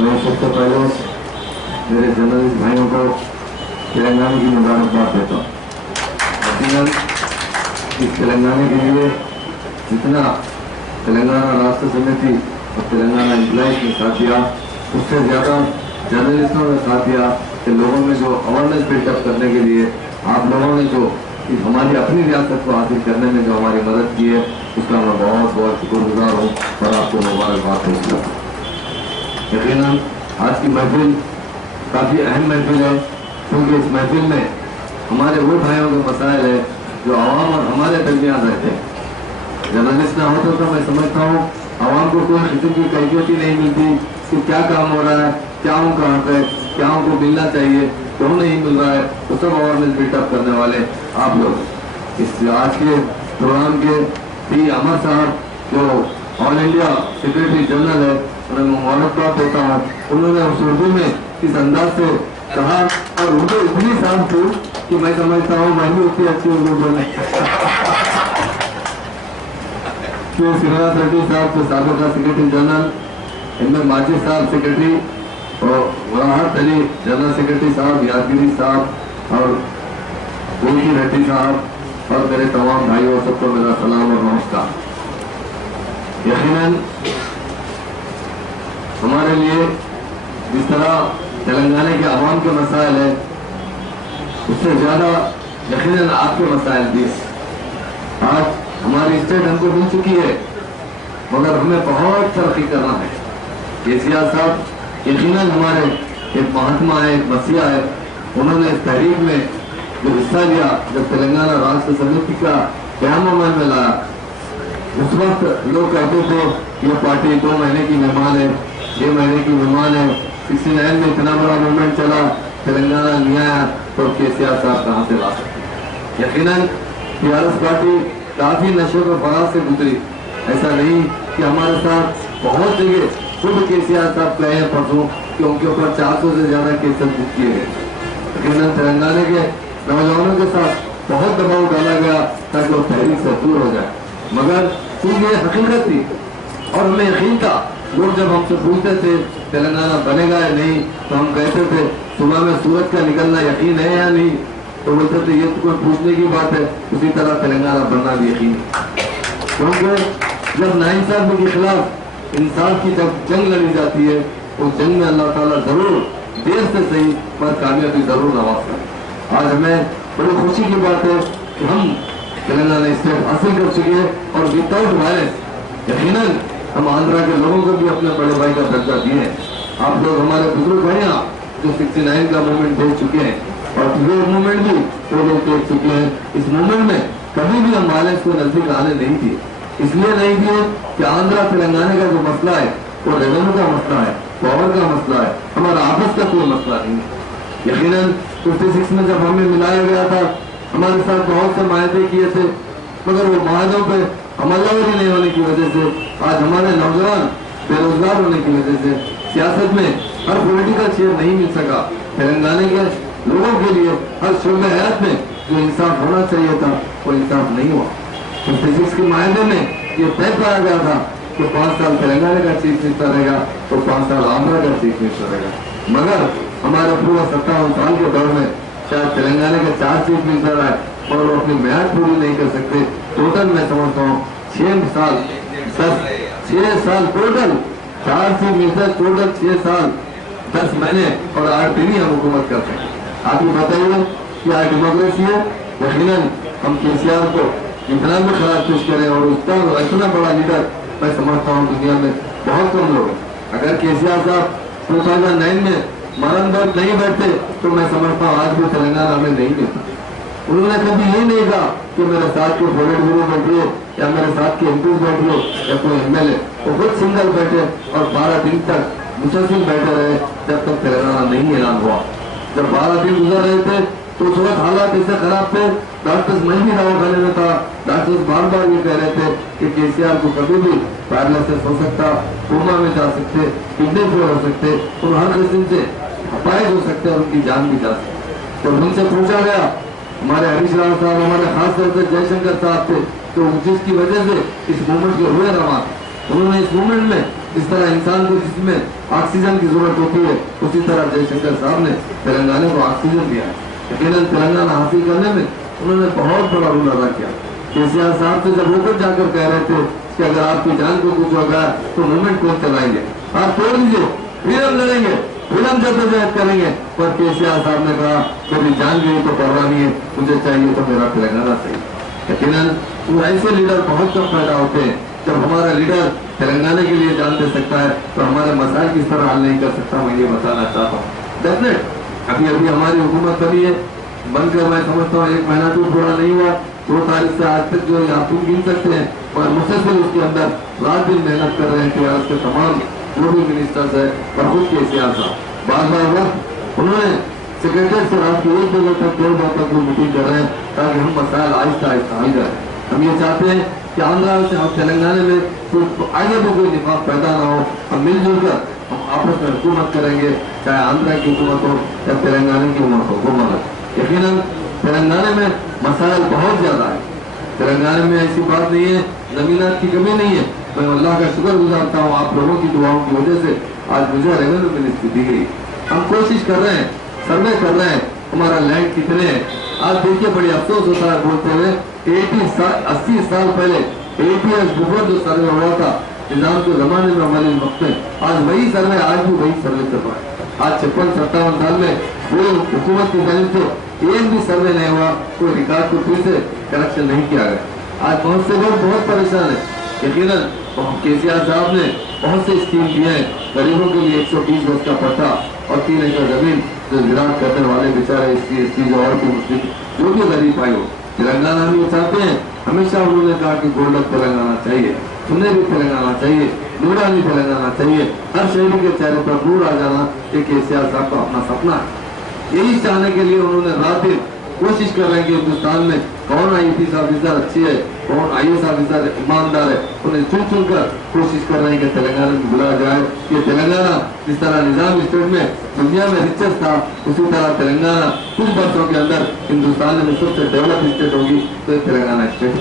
मैं सबसे पहले मेरे जर्नलिस्ट भाइयों को तेलंगाना की मुबारकबाद देता हूँ। यकीनन इस तेलंगाना के लिए जितना तेलंगाना राष्ट्र समिति और तेलंगाना एम्प्लॉइज ने साथ दिया, उससे ज़्यादा जर्नलिस्टों ने साथ दिया कि लोगों में जो अवेयरनेस बिल्डअप करने के लिए आप लोगों ने जो हमारी अपनी रियासत को हासिल करने में जो हमारी मदद की है, उसका मैं बहुत बहुत शुक्रगुजार हूँ और आपको मुबारकबाद देता हूँ। यकीनन आज की महफिल काफ़ी अहम महफिल है, क्योंकि इस महफिल में हमारे वो भाइयों के मसाइल है जो आवाम और हमारे दरमियान रहते हैं। जर्नलिस्ट ना होता तो मैं समझता हूँ आवाम को कोई किस्म की कैफियत ही नहीं मिलती कि क्या काम हो रहा है, क्या हूँ कहाँ पे, क्या उनको मिलना चाहिए, क्यों नहीं मिल रहा है। वो सब अवेयरनेस बिल्डअप करने वाले आप लोग। इस आज के प्रोग्राम के पी अमर साहब जो ऑल इंडिया सेक्रेटरी जनरल है, उन्हें मुबारकबाद देता हूँ। उन्होंने उस उर्दू में इस अंदाज से कहा और उर्दू इतनी साफ थी कि मैं समझता हूँ मैं भी उतनी अच्छी उर्दू बोले। श्रीनिवास रेड्डी साहब जो साबिका सेक्रेटरी जनरल, इनमें माजिद साहब सेक्रेटरी और वराहत अली जनरल सेक्रेटरी साहब, यादगिरी साहब और गोलकी रेड्डी साहब और मेरे तमाम भाइयों सबको मेरा सलाम और नमस्कार। यकीनन हमारे लिए जिस तरह तेलंगाना के अवाम के मसाइल है, उससे ज़्यादा यकीनन आपके मसाइल भी। आज हमारी स्टेट हमको मिल चुकी है, मगर हमें बहुत तरक्की करना है। केसीआर साहब यकीनन हमारे एक महात्मा है, एक मसीहा है। उन्होंने इस तहरीक में जो हिस्सा लिया, जब तेलंगाना राष्ट्र समिति का क़याम अमल में लाया, उस वक्त लोग कहते थे ये पार्टी 2 महीने की मेहमान है, 6 महीने की मेहमान है। 69 में इतना बड़ा मूवमेंट चला, तेलंगाना नहीं आया तो केसीआर साहब कहाँ से ला सकते। यकीनन टीआरएस पार्टी काफ़ी नशे को फराज से गुजरी। ऐसा नहीं कि हमारे साथ बहुत जगह खुद केसीआर साहब कहे हैं परसों कि उनके ऊपर 400 से ज़्यादा केसेस बुक किए गए। यकीनन तेलंगाना के नौजवानों के साथ बहुत दबाव डाला गया ताकि वो तहरीक से दूर हो जाए, मगर चूंकि ये हकीकत थी और हमें यकीन था। लोग जब हमसे पूछते थे तेलंगाना बनेगा या नहीं, तो हम कहते थे सुबह में सूरज का निकलना यकीन है या नहीं, तो बोलते थे ये तो कोई पूछने की बात है। उसी तरह तेलंगाना बनना भी यकीन, क्योंकि जब नाइंसाफी के खिलाफ इंसाफ की जब जंग लड़ी जाती है, उस जंग में अल्लाह ताला जरूर देर से सही पर कामयाबी जरूर नवाजता है। आज हमें बड़ी खुशी की बात है कि हम तेलंगाना स्टेट हासिल कर चुके हैं और विदाउट वायलेंस यकीनन हम आंध्रा के लोगों को भी अपने बड़े भाई का दर्जा दिए हैं। आप लोग हमारे बुजुर्ग हैं यहाँ जो 69 का मूवमेंट देख चुके हैं और फिर मूवमेंट भी वो लोग देख चुके हैं। इस मूवमेंट में कभी भी हम वायलेंस को नजदीक आने नहीं दिए। इसलिए नहीं दिए कि आंध्रा तेलंगाना का जो मसला है वो रेवेन्यू का मसला है, पावर का मसला है, हमारा आपस का कोई मसला नहीं है। यकीनन 56 में जब हमें मिलाया गया था, हमारे साथ बहुत से माहदे किए थे, मगर वो माहदों पे अमलवारी नहीं होने की वजह से आज हमारे नौजवान बेरोजगार होने की वजह से सियासत में हर पॉलिटिकल चेयर नहीं मिल सका। तेलंगाना के लोगों के लिए हर शोबे हयात में जो इंसाफ होना चाहिए था वो इंसाफ नहीं हुआ। 56 के मायने में ये तय करा गया था कि 5 साल तेलंगाना का चीफ मिनिस्टर रहेगा तो 5 साल आंध्रा का चीफ मिनिस्टर रहेगा, मगर हमारे पूरा 57 साल के दौर में शायद तेलंगाना के 4 चीफ मिनिस्टर आए और वो अपनी मेयाद पूरी नहीं कर सकते। टोटल मैं समझता हूँ 6 साल टोटल 4 चीफ मिनिस्टर, टोटल 6 साल 10 महीने और 8 दिन ही हम हुकूमत करते हैं। आप ये बताइए कि आज डेमोक्रेसी है। यकीनन हम केसीआर को इतना भी खराब पेश करें और उसका इतना बड़ा लीडर मैं समझता हूँ दुनिया में बहुत कम लोग हैं। अगर केसीआर साहब 2009 में मरण दर्द नहीं बैठते तो मैं समझता हूँ आज भी तेलंगाना हमें नहीं मिलता। उन्होंने कभी ये नहीं कहा कि मेरे साथ के पोलिट ब्यूरो बैठिए या मेरे साथ के एमपी बैठिए या कोई एमएलए, वो खुद सिंगल बैठे और 12 दिन तक मुसलसिल बैठे रहे जब तक तेलंगाना नहीं ऐलान हुआ। जब 12 दिन गुजर रहे थे तो उस वक्त हालात ऐसे खराब थे, डॉक्टर्स मैं भी दवाखाने में था, डॉक्टर्स बार बार ये कह रहे थे कि केसीआर को कभी भी पैरालिसिस हो सकता, कोमा में जा सकते, किडनी फेल हो सकते और हर किस्म से अपाहिज हो सकते और उनकी जान भी जा सकती। तो उनसे पूछा गया हमारे हरीश राव साहब हमारे खास तौर से जयशंकर साहब थे, तो जिसकी वजह से इस मूवमेंट के हुए रवान, उन्होंने इस मूवमेंट में जिस तरह इंसान को जिसमें ऑक्सीजन की जरूरत होती है, उसी तरह जयशंकर साहब ने तेलंगाना को ऑक्सीजन दिया है। यकीनन तेलंगाना हासिल करने में उन्होंने बहुत बड़ा रोल अदा किया। केसीआर साहब से जब होकर जाकर कह रहे थे कि अगर आपकी जान को कुछ होगा तो मूवमेंट कौन चलाएंगे, आप तोड़ दीजिए, फिर हम लड़ेंगे, फिर हम जद्दोजहद करेंगे। पर केसीआर साहब ने कहा मेरी जान गई तो परवाह नहीं है, मुझे चाहिए तो मेरा तेलंगाना चाहिए। यकीनन वो ऐसे लीडर बहुत कम पैदा होते हैं। जब हमारा लीडर तेलंगाना के लिए जान दे सकता है तो हमारे मसाइल किस तरह हल नहीं कर सकता, मैं ये बताना चाहता हूँ। डेफिनेट अभी अभी हमारी हुकूमत बनी है, बनकर मैं समझता हूँ 1 महीना तो पूरा नहीं हुआ, 2 तारीख से आज तक जो आप गिन सकते हैं, और मुसलसल उसके अंदर रात दिन मेहनत कर रहे हैं कि आज के तमाम जो भी मिनिस्टर्स है और खुद केसीआर साहब बार वक्त उन्होंने सेक्रेटरी से रात की 1 बजे तक 1:30 बजे तक मीटिंग कर रहे हैं ताकि हम मसाइल आहिस्ता आहिस्ता हल करें। हम ये चाहते हैं कि आंध्रा से और तेलंगाना में आगे भी कोई निफाक पैदा ना हो, हम मिलजुल कर हम आपस में हुकूमत करेंगे, चाहे आंध्रा की हुकूमत हो या तेलंगाना की हुकूमत हो। यकीनन तेलंगाना में मसाइल बहुत ज्यादा है, तेलंगाना में ऐसी बात नहीं है, जमीनात की कमी नहीं है। मैं अल्लाह का शुक्र गुजारता हूँ, आप लोगों की दुआओं की वजह से आज मुझे रेवेन्यू मिनिस्ट्री दी गई। हम कोशिश कर रहे हैं, सर्वे कर रहे हैं हमारा लैंड कितने हैं। आज देखिए बड़ी अफसोस होता है बोलते हुए 80 साल पहले 80 years बिफोर जो सर्वे हुआ था निजाम के जमाने में हमारे वक्त में, आज वही सर्वे, आज भी वही सर्वे चल रहा है। आज 56-57 साल में वो हुकूमत की जानिब से एक भी सर्वे नहीं हुआ, कोई रिकॉर्ड को फिर से करेक्शन नहीं किया गया। आज बहुत से लोग बहुत परेशान है। यकीनन केसीआर साहब ने बहुत से स्कीम दिए हैं, गरीबों के लिए 120 गज का पट्टा और 3 एकड़ जमीन जो जिरात करने वाले बेचारे SC जो और भी मुस्लिम जो भी गरीब भाई हो। तेलंगाना हम ये चाहते हैं, हमेशा उन्होंने कहा कि गोल्डन तेलंगाना चाहिए, सुनहरी तेलंगाना चाहिए, नूरानी तेलंगाना चाहिए, हर शहरी के चेहरे पर नूर आ जाना, ये केसीआर साहब का अपना सपना है। यही चाहने के लिए उन्होंने रात दिन कोशिश कर रहे हैं कि हिंदुस्तान में कौन IPS ऑफिसर अच्छी है, कौन IAS ऑफिसर ईमानदार है, उन्हें चुन चुन कर कोशिश कर रहे हैं कि तेलंगाना में बुलाया जाए। ये तेलंगाना जिस तरह निजाम स्टेट में दुनिया में रिचेस्ट था, उसी तरह तेलंगाना कुछ वर्षों के अंदर हिंदुस्तान में सबसे डेवलप स्टेट होगी, तो ये तेलंगाना स्टेट।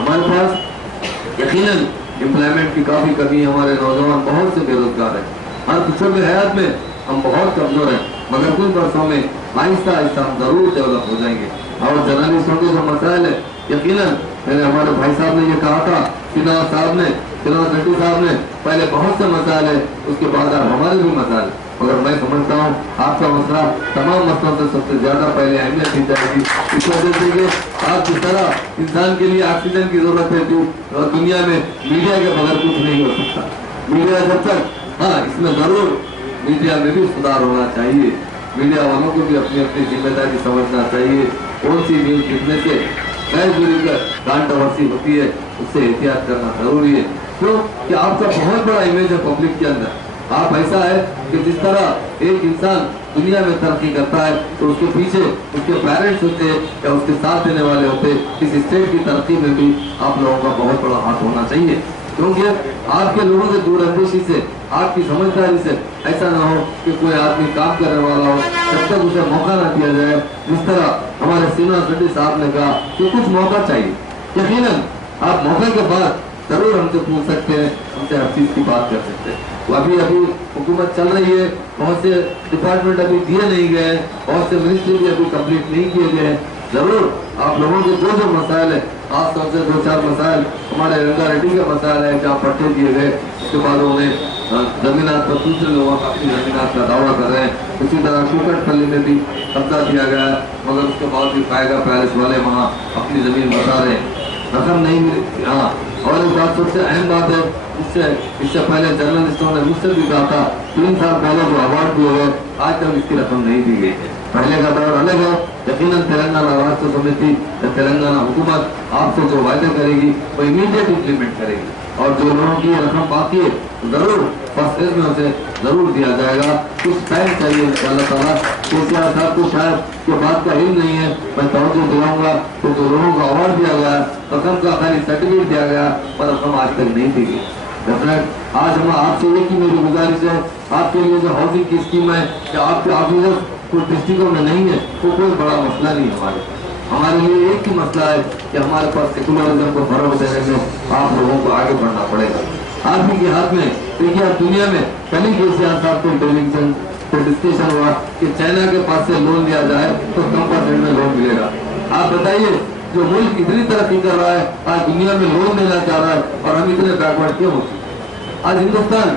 हमारे पास यकीनन एम्प्लॉयमेंट की काफी कमी है, हमारे नौजवान बहुत से बेरोजगार है, हर कुछ के हयात में हम बहुत कमजोर हैं, मगर कुछ वर्षों में आहिस्ता आहिस्ता हम जरूर डेवलप हो जाएंगे। और जर्नलिस्टों के जो मसाइल है, यकीनन मैंने हमारे भाई साहब ने ये कहा था, श्रीनिवास रेड्डी साहब ने पहले बहुत से मसाइल है, उसके बाद हमारे भी मसाइल, मगर मैं समझता हूँ आपका मसला तमाम मसलों से सबसे ज्यादा पहले अहमियत दी जाएगी। इस वजह से कि आप जिस तरह इंसान के लिए ऑक्सीजन की जरूरत है थी, और दुनिया में मीडिया के बगैर कुछ नहीं हो सकता। मीडिया जब तक, हाँ इसमें जरूर मीडिया में भी सुधार होना चाहिए, मीडिया वालों को भी अपनी अपनी जिम्मेदारी समझना चाहिए। कौन सी न्यूज लिखने से गैर दूरी का कंट्रोवर्सी होती है, उससे एहतियात करना जरूरी है, क्योंकि आपका बहुत बड़ा इमेज है पब्लिक के अंदर। आप ऐसा है कि जिस तरह एक इंसान दुनिया में तरक्की करता है तो उसके पीछे उसके पेरेंट्स होते हैं या उसके साथ देने वाले होते हैं। इस स्टेट की तरक्की में भी आप लोगों का बहुत बड़ा हाथ होना चाहिए, क्योंकि आपके लोगों से दूरअंदेशी से, आपकी समझदारी से ऐसा ना हो कि कोई आदमी काम करने वाला हो जब तक उसे मौका ना दिया जाए। जिस तरह हमारे श्रीनिवास रेड्डी साहब ने कहा कि कुछ मौका चाहिए, यकीनन आप मौके के बाद जरूर हमसे पूछ सकते हैं, हमसे हर चीज की बात कर सकते हैं। तो अभी हुकूमत चल रही है, बहुत से डिपार्टमेंट अभी दिए नहीं गए, बहुत से मिनिस्ट्री भी अभी कंप्लीट नहीं किए गए। जरूर आप लोगों के जो मसाइल है, खास तौर से 2-4 मसाइल हमारे रंगा रेड्डी के मसाइल है, जहाँ पट्टे दिए गए, उसके बाद उन्हें जमीनात पर दूसरे लोगों अपनी जमीनात का दावा कर रहे हैं। उसी तरह कुकटपल्ली में भी कब्जा दिया गया, मगर उसके बाद भी पाएगा पैलेस वाले वहाँ अपनी जमीन बता रहे हैं, रकम नहीं मिली। हाँ, और एक बात सबसे अहम बात है, इससे पहले जर्नलिस्टों ने मुझसे भी कहा था 3 साल पहले जो अवार्ड दिए गए, आज तक इसकी रकम नहीं दी गई है। पहले का दौर अलग है। यकीनन तेलंगाना राष्ट्र समिति या तेलंगाना हुकूमत आपसे जो वायदे करेगी वो इमीडिएट इम्प्लीमेंट करेगी, और जो लोगों की रकम बाकी है जरूर फर्स्ट फेज में उसे जरूर दिया जाएगा। कुछ टाइम चाहिए इंशाअल्लाह ताला। केसीआर साहब को शायद ये बात का इल्म नहीं है, मैं तवज्जो दिलाऊंगा। तो जो लोगों को अवार्ड दिया गया, रकम का खाली सर्टिफिकेट दिया गया, पर रकम आज तक नहीं दी गई। आज हम आपसे एक ही मेरी गुजारिश है, आपके लिए जो हाउसिंग की स्कीम है, कि आपके ऑफिसर्स कुछ डिस्ट्रिक्टों में नहीं है, वो कोई बड़ा मसला नहीं हमारे। हमारे लिए एक ही मसला है कि हमारे पास सेकुलरिज्म को फरोग देने में आप लोगों को आगे बढ़ना पड़ेगा। आप ही के हाथ में देखिए, आप दुनिया में कल ही केसीआर साहब को टेलीविजन पे डिस्कशन हुआ कि चाइना के पास से लोन लिया जाए तो कम परसेंट में लोन मिलेगा। आप बताइए, जो मुल्क इतनी तरक्की कर रहा है आज दुनिया में लोन देना चाह रहा है और हम इतने बैकवर्ड क्यों होते हैं? आज हिंदुस्तान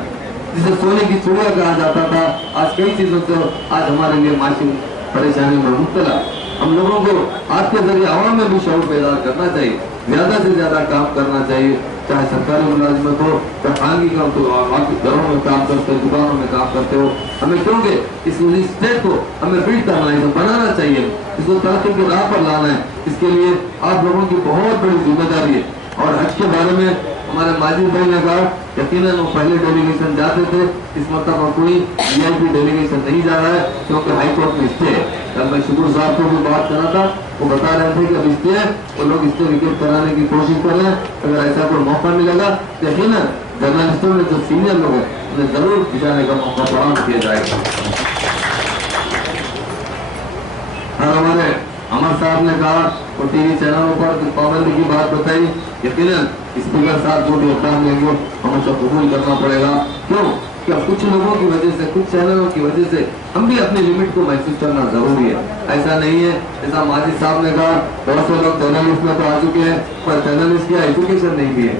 जिसे सोने की चिड़िया कहा जाता था, आज कई चीजों से आज हमारे लिए माशी परेशानी में मुब्तला। हम लोगों को आपके जरिए आवाम में भी शऊर पैदा करना चाहिए, ज्यादा से ज्यादा काम करना चाहिए, चाहे सरकारी मुलाजिमत हो या खानगी काम, तो आपके घरों में काम करते हो, दुकानों में काम करते हो। हमें क्योंकि इस स्टेट को हमें बिल्ड करना है, इसे बनाना चाहिए, इसको तरक्की की राह पर लाना है। इसके लिए आप लोगों की बहुत बड़ी जिम्मेदारी है। और हज के बारे में हमारे माजिद भाई ने कहा, यकीनन वो पहले डेलीगेशन जाते थे, इस मतलब कोई VIP डेलीगेशन नहीं जा रहा है क्योंकि हाई कोर्ट में स्टे है। कल मैं शुक्र साहब को भी बात कर रहा था, वो बता रहे थे कि अब स्टे है, वो लोग स्टे विकेट कराने की कोशिश कर रहे हैं। अगर ऐसा कोई मौका मिलेगा तो यकीनन जर्नलिस्टों में जो सीनियर लोग हैं उन्हें जरूर भिजाने का मौका प्रदान किया जाएगा। और हमारे अमर साहब ने कहा और टीवी चैनलों पर पाबंदी की बात बताई, यकीनन स्पीकर साहब जो भी इकदाम लेंगे हमें सब कबूल करना पड़ेगा। क्यों? कि कुछ लोगों की वजह से, कुछ चैनलों की वजह से हम भी अपनी लिमिट को महसूस करना जरूरी है। ऐसा नहीं है जैसा माजिद साहब ने कहा, बहुत से लोग जर्नलिस्ट में तो आ चुके हैं पर जर्नलिस्ट की एजुकेशन नहीं भी है।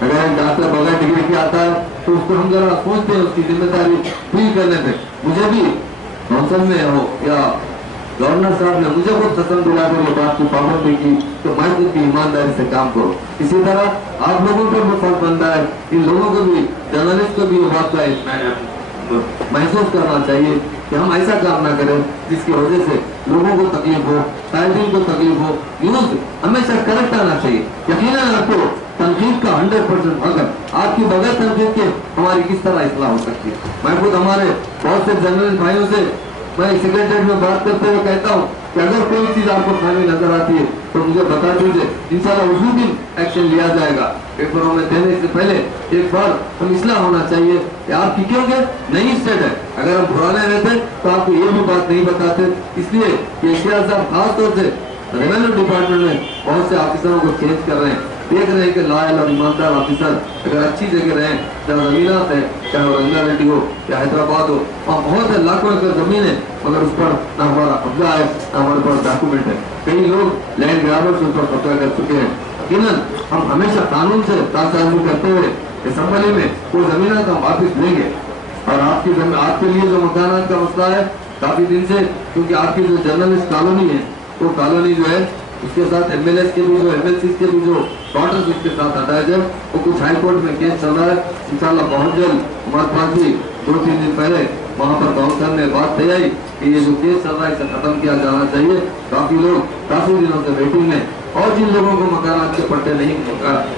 अगर एक डॉक्टर बगैर डिग्री की आता है तो उसको हम जरा सोचते हैं उसकी जिम्मेदारी फील करने पे। मुझे भी काउंसिल में हो या गवर्नर साहब ने मुझे बहुत कसम दिलाकर ये बात की पाबंदी की तो मैं खुद भी ईमानदारी से काम करो। इसी तरह आप लोगों को भी फर्ज बनता है, इन लोगों को भी, जर्नलिस्ट को भी ये बात का महसूस करना चाहिए कि हम ऐसा काम ना करें जिसकी वजह से लोगों को तकलीफ हो, साहिबीन को तकलीफ हो। न्यूज हमेशा करेक्ट आना चाहिए। यकीनन आपको तनकीद का 100% अगर आपकी बगैर तनकीद के हमारी किस तरह इस्लाह हो सकती है। मैं खुद हमारे बहुत से जर्नलिस्ट भाइयों से मैं सेक्रेटरीट में बात करते हुए कहता हूँ कि अगर कोई चीज आपको खामी नजर आती है तो मुझे बता दीजिए, इंशाल्लाह उसी दिन एक्शन लिया जाएगा। पेपरों में देने से पहले एक बार हम इस्लाह होना चाहिए कि आपकी क्योंकि नई स्टेट है, अगर हम पुराने रहते तो आपको ये भी बात नहीं बताते। इसलिए केसीआर साहब खास तौर से रेवेन्यू डिपार्टमेंट में बहुत से ऑफिसरों को चेंज कर रहे हैं, देख रहे हैं कि लॉयल और ईमानदार ऑफिसर अगर अच्छी जगह रहे, जहाँ जमीनात है, चाहे वो रंगा रेड्डी हो या हैदराबाद हो, वहाँ बहुत है, लाखों एकड़ जमीन है मगर उस पर ना हमारा कब्जा है ना हमारे पास डॉक्यूमेंट है। कई लोग लैंड ग्राबर्स उस पर कब्जा कर चुके हैं। यकीनन हम हमेशा कानून से तालसाजी करते हुए असम्बली में वो जमीनात हम वापिस लेंगे। और आपके लिए जो मकानात का मसला है काफी दिन से, क्योंकि आपकी जो जर्नलिस्ट कॉलोनी है वो कॉलोनी जो है उसके साथ MLS के भी जो MLC के भी जो क्वार्टर्स उसके साथ अटैच है, वो कुछ हाई कोर्ट में केस चल रहा है। इंशाल्लाह बहुत जल्द हमारे पास भी 2-3 दिन पहले वहाँ पर काउंसिल में बात तय आई कि ये जो केस चल रहा है इसे खत्म किया जाना चाहिए। काफी लोग काफी दिनों से वेटिंग में, और जिन लोगों को मकानात के पट्टे नहीं,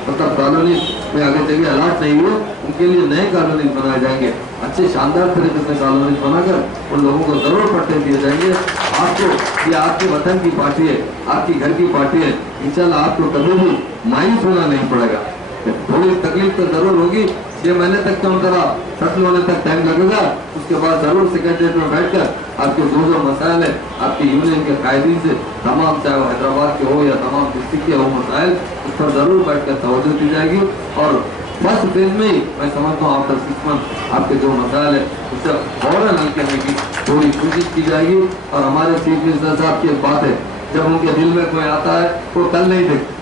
मतलब कॉलोनी में आगे जगह अलाट नहीं हुए, उनके लिए नए कॉलोनी बनाए जाएंगे। अच्छे शानदार तरीके से कॉलोनी बनाकर उन लोगों को जरूर पट्टे दिए जाएंगे। आपको ये आपके वतन की पार्टी है, आपकी घर की पार्टी है, इंशाल्लाह आपको कभी भी मायूस होना नहीं पड़ेगा। थोड़ी तकलीफ तो जरूर होगी, 6 महीने तक तो हम जरा सेटल होने तक टाइम लगेगा। उसके बाद जरूर सेक्रेटरीट में बैठकर आपके जो मसाइल है आपकी यूनियन के कायदीन से तमाम, चाहे वो हैदराबाद के हो या तमाम डिस्ट्रिक्ट के हो मसाइल, उस पर जरूर बैठकर तवज्जो दी जाएगी। और फर्स्ट फेज में ही मैं समझता हूँ आफ्टर 6 मंथ आपके जो मसाइल है उससे फौरन हल करने की पूरी कोशिश की जाएगी। और हमारे चीफ मिनिस्टर साहब की एक बात है, जब उनके दिल में कोई आता है वो कल नहीं देखते।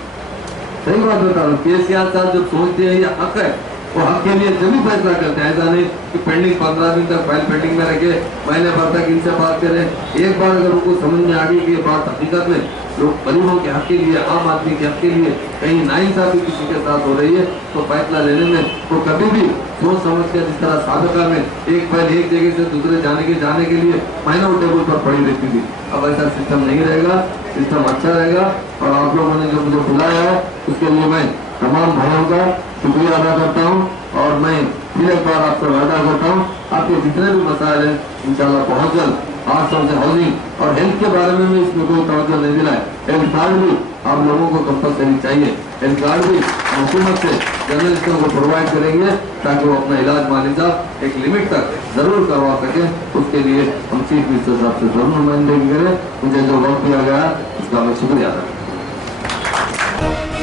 सही बात बता रहा हूँ, केसीआर साहब जब सोचते हैं ये हक है, वो हक के लिए जब भी फैसला करते हैं। ऐसा नहीं कि पेंडिंग 15 दिन तक फाइल पेंडिंग में रखे, महीने भर तक इनसे बात करें। एक बार अगर उनको समझ में आ गई कि ये बात हकीकत में लोग गरीबों के हक के लिए, आम आदमी के हक के लिए कहीं नाइंसाफी किसी के साथ हो रही है, तो फैसला लेने में वो कभी भी सोच समझ कर, जिस तरह साबिका में एक फाइल एक जगह से दूसरे जाने के लिए महीनों टेबल पर पड़ी रहती थी, अब ऐसा सिस्टम नहीं रहेगा। सिस्टम अच्छा रहेगा। और आप लोगों ने जो मुझे बुलाया है उसके लिए मैं तमाम भाइयों का शुक्रिया अदा करता हूँ। और मैं फिर एक बार आपसे वादा करता हूँ, आपके जितने भी मसाइल हैं इंशाल्लाह बहुत जल्द खास तौर से हाउसिंग और हेल्थ के बारे में भी इसमें कोई तवज्जो नहीं दिला है। हेल्थ कार्ड भी आप लोगों को कंपलसरी चाहिए। हेल्थ कार्ड भी हुकूमत से जर्नलिस्टों को प्रोवाइड करेंगे ताकि वो अपना इलाज मालिजा एक लिमिट तक जरूर करवा सके। उसके लिए हम चीफ मिनिस्टर साहब से जरूर नुमाइंदगी करें। मुझे जो वक्त दिया गया उसका मैं शुक्रिया अदा करता हूं।